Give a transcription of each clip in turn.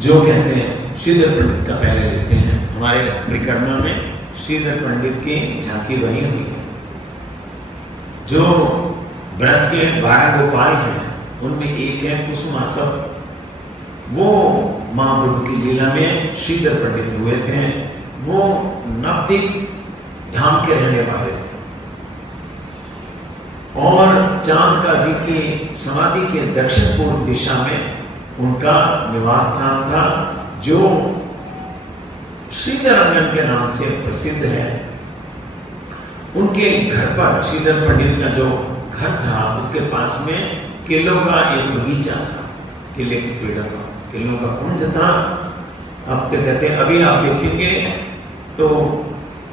जो कहते हैं श्रीधर पंडित का पहले लेते हैं। हमारे परिक्रमा में श्रीधर पंडित की झांकी बनी हुई है। जो ब्रज के 12 गोपाल हैं उनमें एक है कुसुमासव। वो महाप्रभु की लीला में श्रीधर पंडित हुए थे। वो नवद्वीप धाम के रहने वाले थे और चांदकाजी की समाधि के दक्षिण पूर्व दिशा में उनका निवास स्थान था, जो श्रीधर रंगन के नाम से प्रसिद्ध है। उनके घर पर श्रीधर पंडित का जो घर था उसके पास में केलों का एक बगीचा था, केले के पेड़ों का, केलों का कुंज था। अब तो कहते अभी आप देखेंगे तो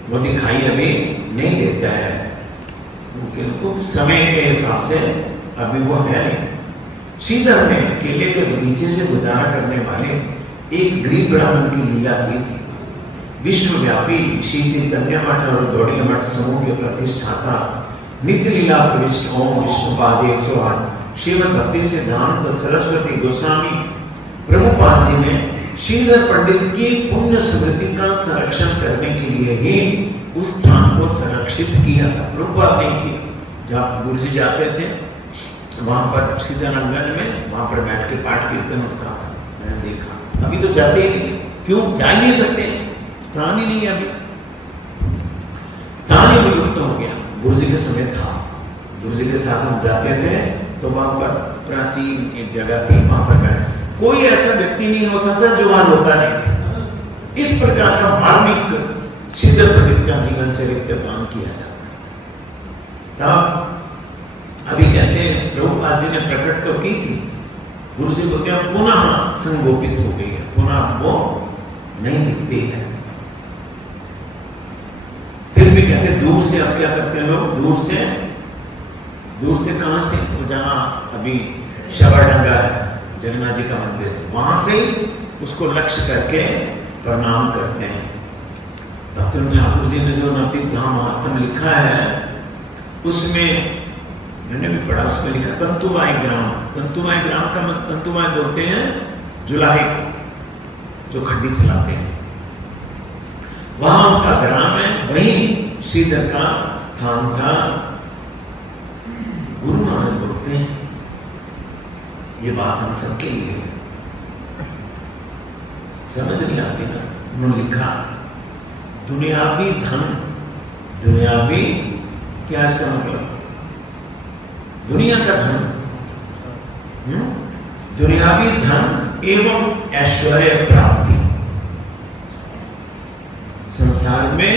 वो दिखाई अभी नहीं देता है, क्योंकि समय के हिसाब से अभी वो है नहीं। श्रीधर ने केले के बगीचे से गुजारा करने वाले एक गरीब ब्राह्मण की लीला की थी। विश्वव्यापी श्री चैतन्य मठ और गौड़ीय मठ समूह के प्रतिष्ठाता नित्य लीला प्रविष्ट ओम विष्णुपाद 108 श्रीमद भक्ति सिद्धांत सरस्वती गोस्वामी प्रभुपाद जी ने श्रीधर पंडित की पुण्य स्मृति का संरक्षण करने के लिए ही उस स्थान को संरक्षित किया था। प्रभुपाद ने की जब गुरु जी जाते थे वहां पर श्रीधर रंगन में, वहां पर बैठ के पाठ कीर्तन होता था, मैंने देखा। अभी तो जाते ही नहीं, क्यों जा नहीं सकते, स्थान ही नहीं है। अभी स्थान ही विलुप्त हो गया। गुरु जी के समय था, गुरु जी के साथ हम जाते थे तो वहां पर प्राचीन एक जगह थी, वहां पर बैठ कोई ऐसा व्यक्ति नहीं होता था जो वहां होता नहीं था। इस प्रकार का धार्मिक श्रीधर पंडित का जीवन चरित्र काम किया जाता है। अभी कहते हैं प्रभुपाद जी ने प्रकट तो की थी, गुरु जी को क्या पुनः संगोपित हो गई है, पुनः वो नहीं दिखती है। फिर भी कहते दूर से अब क्या करते हैं लोग, दूर से कहां से, तो जहां अभी शवरडंगा है, जगन्नाथ जी का मंदिर है, वहां से उसको लक्ष्य करके प्रणाम करते हैं। तब तो ठाकुर जी ने जो नवद्वीप धाम महात्म लिखा है उसमें मैंने भी पढ़ा, उसमें लिखा तंतुवाई ग्राम। तंतुवाई ग्राम का मतलब, तंतुवाई बोलते हैं जुलाहे जो खड्डी चलाते हैं, वहां उनका ग्राम है, वहीं श्रीधर का स्थान था। गुरु महाराज बोलते हैं ये बात हम सबके लिए समझ नहीं आती ना। उन्होंने लिखा दुनियावी धन, दुनियावी क्या इसका मतलब, दुनिया का धन, दुनियावी धन एवं ऐश्वर्य प्राप्ति। संसार में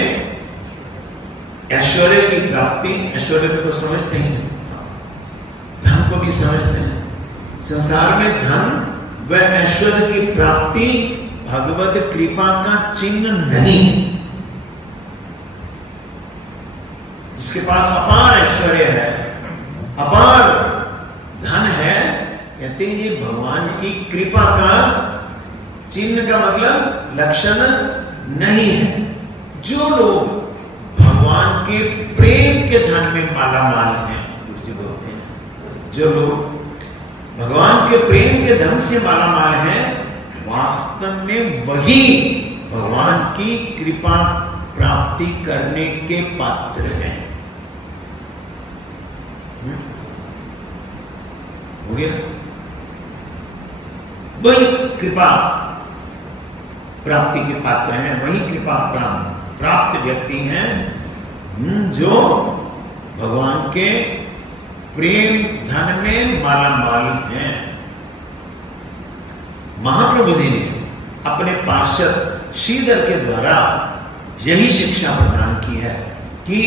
ऐश्वर्य की प्राप्ति, ऐश्वर्य को तो समझते हैं, धन को भी समझते हैं। संसार में धन व ऐश्वर्य की प्राप्ति भगवत कृपा का चिन्ह नहीं। जिसके पास अपार ऐश्वर्य है, अपार धन है, कहते हैं ये भगवान की कृपा का चिन्ह का मतलब लक्षण नहीं है। जो लोग भगवान के प्रेम के धन में मालामाल हैं, गुरु जी बोलते हैं, जो लोग भगवान के प्रेम के धन से मालामाल हैं, वास्तव में वही भगवान की कृपा प्राप्ति करने के पात्र हैं। हो गया, वही कृपा प्राप्ति के पात्र हैं, वही कृपा प्राप्त व्यक्ति हैं जो भगवान के प्रेम धन में मालामाल हैं। महाप्रभु जी ने अपने पार्षद श्रीधर के द्वारा यही शिक्षा प्रदान की है कि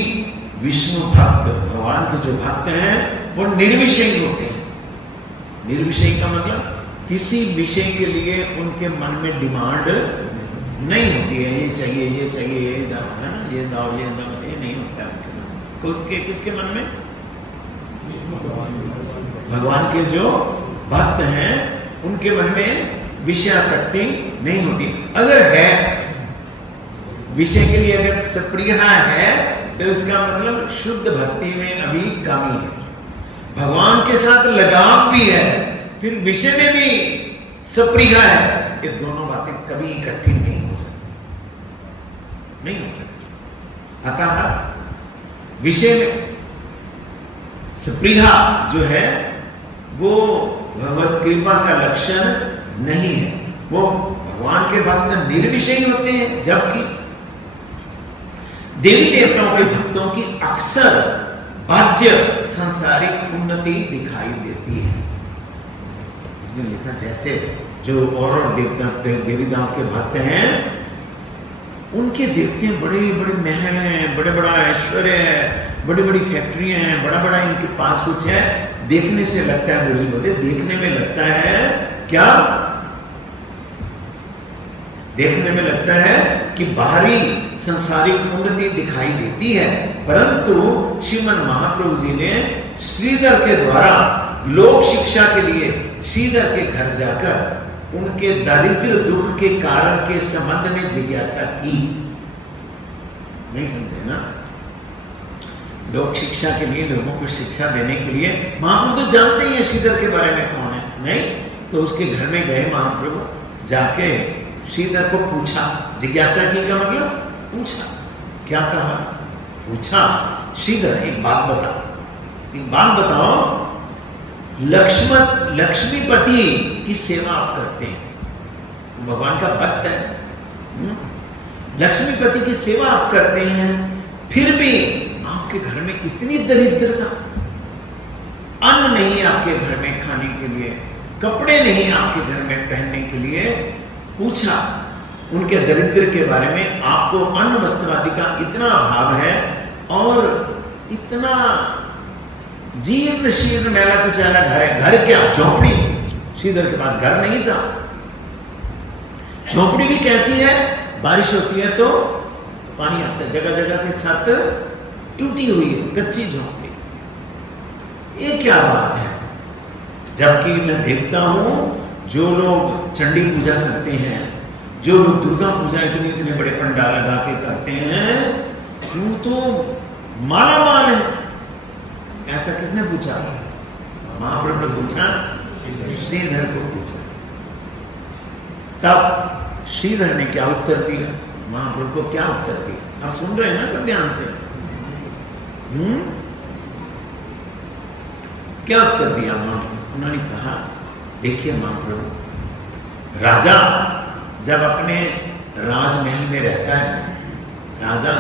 विष्णु भक्त, भगवान के जो भक्त हैं वो निर्विषयी होते हैं। निर्विषयी का मतलब किसी विषय के लिए उनके मन में डिमांड नहीं होती है, ये चाहिए, ये चाहिए, ये दाओ, है ना, ये दाओ, ये दाओ, ये नहीं होता है। किसके मन में, भगवान के जो भक्त हैं उनके मन में विषयासक्ति नहीं होती। अगर है विषय के लिए अगर सप्रिया है तो इसका मतलब शुद्ध भक्ति में अभी कमी है। भगवान के साथ लगाव भी है, फिर विषय में भी सप्रिया है, ये दोनों बातें कभी इकट्ठी नहीं हो सकती, नहीं हो सकती। अतः विषय में स्पृहा जो है वो भगवत कृपा का लक्षण नहीं है। वो भगवान के भक्त निर्विषयी होते हैं, जबकि देवी देवताओं के भक्तों की अक्सर बाह्य सांसारिक उन्नति दिखाई देती है। लिखा जैसे जो और देवता देवीदाओं के भक्त हैं, उनके देखते हैं बड़े बड़े महल हैं, बड़े बड़ा ऐश्वर्य है, बड़ी बड़ी फैक्ट्रियां हैं, बड़ा बड़ा इनके पास कुछ है। देखने से लगता है, गुरुजी बोलते, देखने में लगता है क्या, देखने में लगता है कि बाहरी सांसारिक उन्नति दिखाई देती है, परंतु श्रीमन महाप्रभु जी ने श्रीधर के द्वारा लोक शिक्षा के लिए श्रीधर के घर जाकर उनके दारिद्र्य दुख के कारण के संबंध में जिज्ञासा की। नहीं समझे ना? लोक शिक्षा के लिए, लोगों को शिक्षा देने के लिए महाप्रभु तो जानते ही है श्रीधर के बारे में कौन है, नहीं? तो उसके घर में गए महाप्रभु, जाके श्रीधर को पूछा, जिज्ञासा की का मतलब पूछा। क्या कहा? पूछा, श्रीधर एक बात बताओ, लक्ष्मीपति की सेवा आप करते हैं, भगवान का भक्त है, लक्ष्मीपति की सेवा आप करते हैं, फिर भी आपके घर में इतनी दरिद्रता, अन्न नहीं आपके घर में खाने के लिए, कपड़े नहीं आपके घर में पहनने के लिए। पूछा उनके दरिद्र के बारे में, आपको अन्न वस्त्र आदि का इतना अभाव है और इतना जीर्ण शीर्ण मैला कुचैला घर है। घर क्या? झोपड़ी। श्रीधर के पास घर नहीं था। झोपड़ी भी कैसी है? बारिश होती है तो पानी आता है, जगह जगह से छत टूटी हुई है, कच्ची झोपड़ी। ये क्या बात है? जबकि मैं देखता हूं जो लोग चंडी पूजा करते हैं, जो लोग दुर्गा पूजा इतने इतने बड़े पंडाल लगा के करते हैं, वो तो माला माल है। ऐसा किसने पूछा? महाप्रभु ने पूछा, श्रीधर को पूछा। तब श्रीधर ने क्या उत्तर दिया? महाप्रभु को क्या उत्तर दिया? आप सुन रहे हैं ना सब ध्यान से? क्या उत्तर दिया उन्होंने? कहा, देखिए महाप्रभु, राजा जब अपने राजमहल में रहता है, राजा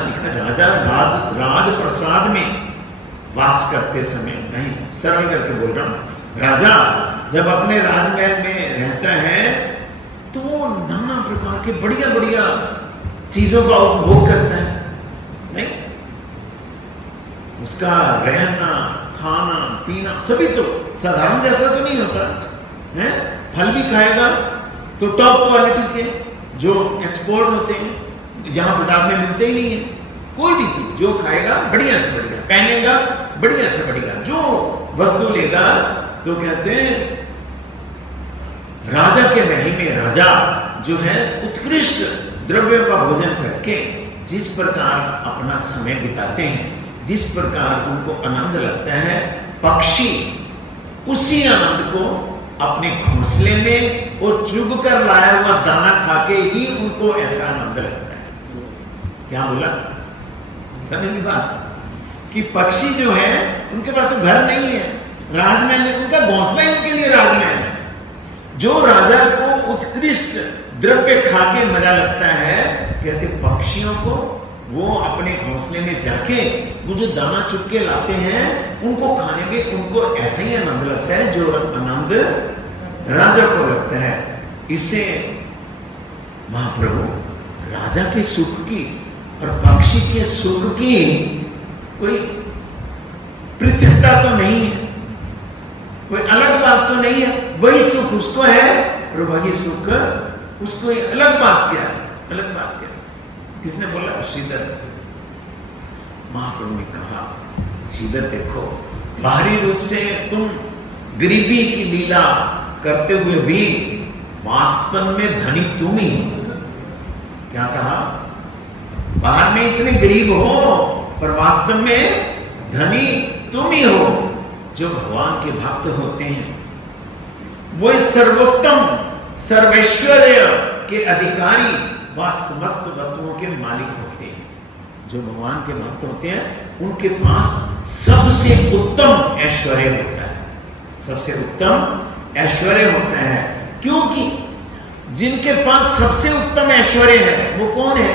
राज प्रसाद में वास करते समय, नहीं सरल करके बोल रहा हूं, राजा जब अपने राजमहल में रहता है तो नाना प्रकार के बढ़िया बढ़िया चीजों का उपभोग करता है, नहीं? उसका रहना, खाना, पीना सभी तो साधारण जैसा तो नहीं होता है। फल भी खाएगा तो टॉप क्वालिटी के जो एक्सपोर्ट होते हैं, जहां बाजार में मिलते ही नहीं है। कोई भी चीज जो खाएगा बढ़िया से बढ़िया, पहनेगा बढ़िया से बढ़िया, जो वस्तु लेगा तो कहते हैं राजा के महल में राजा जो है उत्कृष्ट द्रव्यों का भोजन करके जिस प्रकार अपना समय बिताते हैं, जिस प्रकार उनको आनंद लगता है, पक्षी उसी आनंद को अपने घोंसले में वो चुग कर लाया हुआ दाना खाके ही उनको ऐसा आनंद लगता है। क्या बोला? समझ बात कि पक्षी जो है उनके पास तो घर नहीं है, राजमहल, उनका घोंसला ही उनके लिए राजमहल है। जो राजा को उत्कृष्ट द्रव्य खाके मजा लगता है, कहते पक्षियों को वो अपने घोंसले में जाके वो जो दाना चुग के लाते हैं उनको खाने के उनको ऐसा ही आनंद लगता है जो आनंद राजा को लगता है। इससे महाप्रभु राजा के सुख की और पक्षी के सुख की कोई पृथकता तो नहीं है, कोई अलग बात तो नहीं है। वही सुख उसको है और वही सुख उसको है। अलग बात क्या है? अलग बात क्या है? किसने बोला? श्रीधर। महाप्रभु ने कहा, श्रीधर देखो, बाहरी रूप से तुम गरीबी की लीला करते हुए भी वास्तव में धनी तुम ही हो। क्या कहा? बाहर में इतने गरीब हो पर वास्तव में धनी तुम ही हो। जो भगवान के भक्त होते हैं वो सर्वोत्तम सर्वैश्वर्य के अधिकारी व समस्त वस्तुओं के मालिक होते हैं। जो भगवान के भक्त होते हैं उनके पास सबसे उत्तम ऐश्वर्य होता है, सबसे उत्तम ऐश्वर्य होता है। क्योंकि जिनके पास सबसे उत्तम ऐश्वर्य है वो कौन है?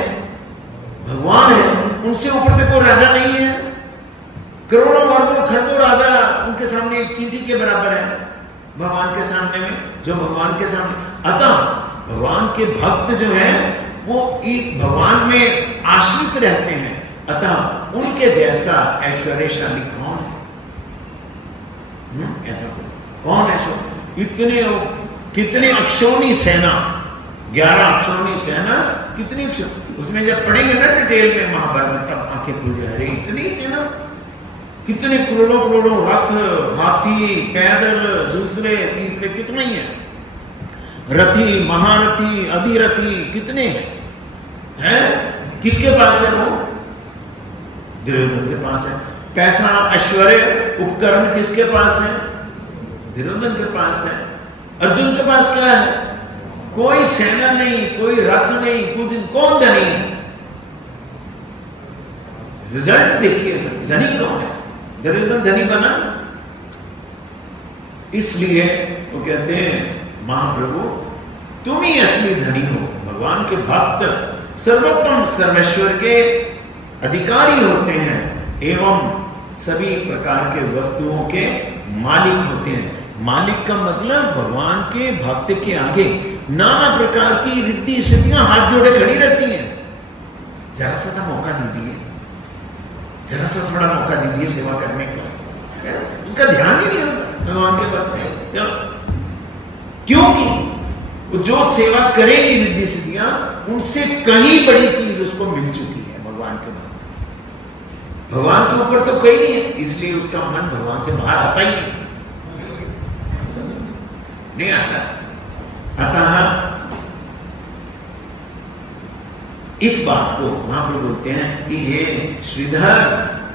भगवान है। उनसे ऊपर तो कोई राजा नहीं है। करोड़ों वर्गों खरबों राजा उनके सामने एक चींटी के बराबर है भगवान के सामने में, जो भगवान के सामने। अतः भगवान के भक्त जो हैं वो एक भगवान में आश्रित रहते हैं। अतः उनके जैसा ऐश्वर्यशाली कौन है? ऐसा कौन है? इतने कितने अक्षौणी सेना, 11 अक्षौणी सेना, कितनी उसमें जब पढ़ेंगे ना डिटेल में महाभारत में तब आंखें खुल जाए। इतनी सेना, कितने करोड़ों करोड़ों रथ, हाथी, पैदल, दूसरे तीसरे कितने ही हैं, रथी, महारथी, अधिरथी कितने हैं? किसके पास है वो? दुर्योधन के पास है। पैसा, ऐश्वर्य, उपकरण किसके पास है? दुर्योधन के पास है। अर्जुन के पास क्या है? कोई सेना नहीं, कोई रथ नहीं, कुछ। कौन धनी है? रिजल्ट देखिए, धनी कौन है? दुर्योधन धनी बना। इसलिए वो कहते हैं महाप्रभु तुम ही असली धनी हो। भगवान के भक्त सर्वोत्तम सर्वेश्वर के अधिकारी होते हैं एवं सभी प्रकार के वस्तुओं के मालिक होते हैं। मालिक का मतलब भगवान के भक्त के आगे नाना प्रकार की रिद्धि सिद्धियां हाथ जोड़े खड़ी रहती हैं। जरा सा तो मौका दीजिए, जरा सा थोड़ा मौका दीजिए सेवा करने का। उसका ध्यान ही नहीं होता भगवान के भक्त में। क्योंकि जो सेवा करेंगी रिद्धि सिद्धियां, उनसे कहीं बड़ी चीज उसको मिल चुकी है भगवान के भक्त। भगवान के ऊपर तो कहीं नहीं है, इसलिए उसका मन भगवान से बाहर आता ही नहीं आता। अतः इस बात को वहां पर बोलते हैं कि हे श्रीधर,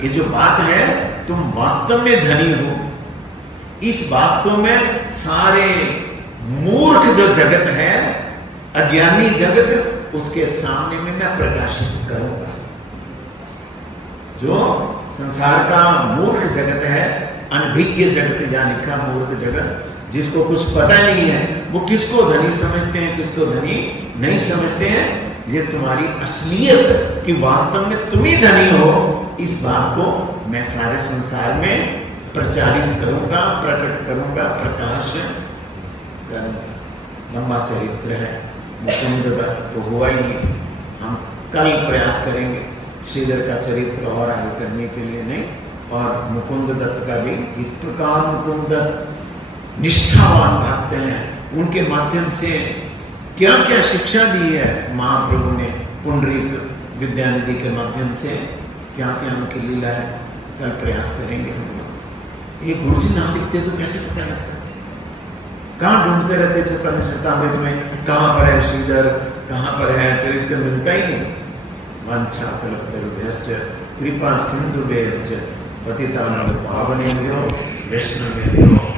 ये जो बात है तुम वास्तव में धनी हो। इस बात को मैं सारे मूर्ख जो जगत है, अज्ञानी जगत, उसके सामने में मैं प्रकाशित करूंगा। जो संसार का मूर्ख जगत है, अनभिज्ञ जगत, जहां लिखा मूर्ख जगत, जिसको कुछ पता नहीं है, वो किसको धनी समझते हैं, किसको धनी नहीं समझते हैं। ये तुम्हारी असलियत कि वास्तव में तुम ही धनी हो, इस बात को मैं सारे संसार में प्रचारित करूंगा, प्रकट करूंगा, प्रकाश करूंगा। लंबा चरित्र है मुकुंद दत्त, तो हुआ ही नहीं। हम कल प्रयास करेंगे श्रीधर का चरित्र और आगे करने के लिए नहीं, और मुकुंद दत्त का भी। इस प्रकार मुकुंद दत्त निष्ठावान भक्त हैं। उनके माध्यम से क्या क्या शिक्षा दी है महाप्रभु ने, पुंडरीक विद्यानिधि के माध्यम से क्या क्या उनकी लीला है, कल प्रयास करेंगे हम लोग। ये गुरु जी नाम लिखते तो कैसे पता लगता? कहां ढूंढते रहते चैतन्य चरितामृत में, कहां पर है श्रीधर, कहां पर है चरित्र, मिलता ही नहीं। वांछा कल्पतरुभ्यश्च कृपा सिंधुभ्यश्च पतितानां पावनेभ्यो वैष्णवेभ्यो नमः।